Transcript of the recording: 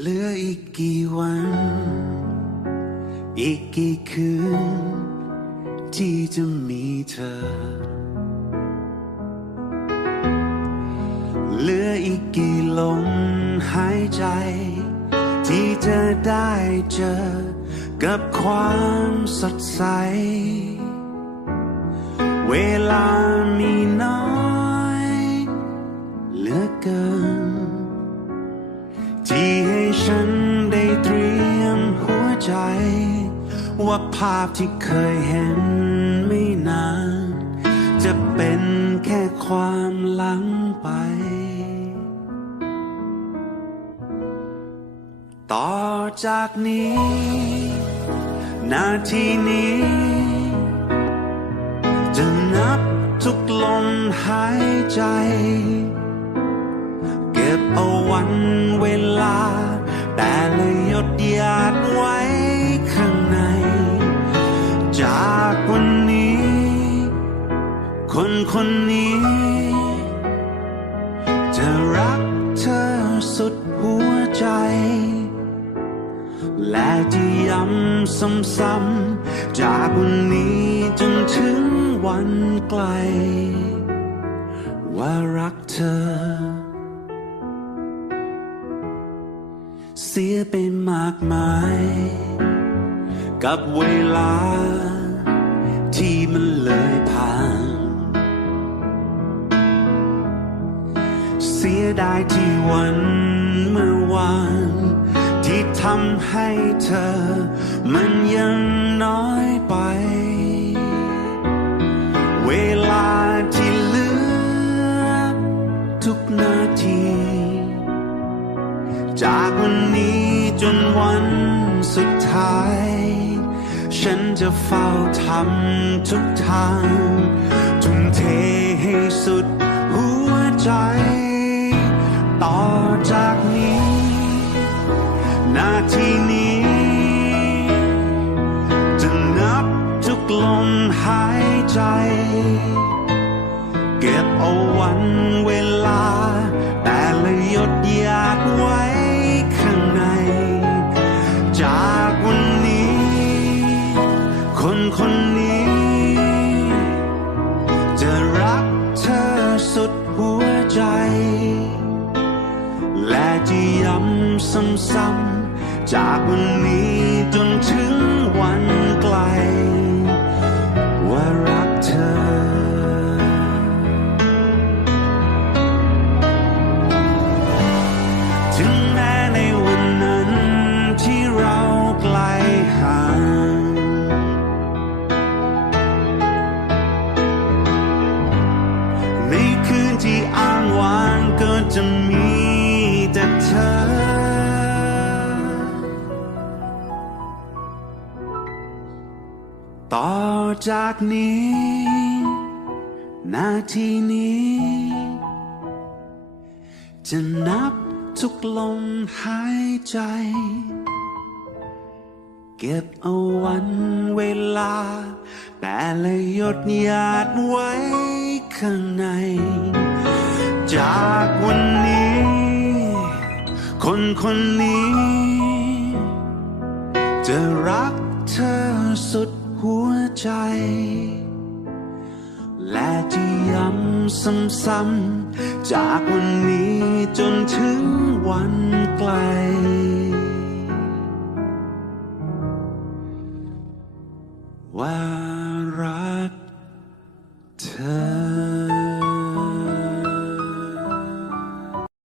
เหลืออีกกี่วัน อีกกี่คืน ที่จะมีเธอ เหลืออีกกี่ลมหายใจ ที่จะได้เจอ กับความสดใส เวลามีน้อย เหลือเกิน ว่าภาพที่เคยเห็นไม่นาน จะเป็นแค่ความหลังไป ต่อจากนี้ นาทีนี้ จะนับทุกลมหายใจ เก็บเอาวันเวลา แต่ละหยดหยาด คนนี้ จะรักเธอสุดหัวใจ และจะย้ำซ้ำๆจากวันนี้จนถึงวันไกล ว่ารักเธอ เสียไปมากมาย กับเวลาที่มันเลย ยดายที่วันเมื่อวาน ที่ทำให้เธอ มันยังน้อยไป เวลาที่เหลือทุกนาที จากวันนี้จนวันสุดท้าย ฉันจะเฝ้าทำทุกทาง นาทีนี้ จะนับทุกลมหายใจ เก็บเอาวันเวลา แต่ละหยดหยาดไว้ข้างใน จากวันนี้ คนคนนี้ จะรักเธอสุดหัวใจ และจะย้ำซ้ำๆ จากวันนี้จนถึงวันไกล ว่ารักเธอ ถึงแม้ในวันนั้นที่เราไกลห่างในคืนที่อ้างว้างก็จะมี ต่อจากนี้นาทีนี้ จะนับทุกลมหายใจ เก็บเอาวันเวลา แต่ละหยดหยาดไว้ข้างใน จากวันนี้ คนคนนี้ จะรักเธอสุด หัวใจ และจะย้ำซ้ำๆจากวันนี้จนถึงวันไกล ว่า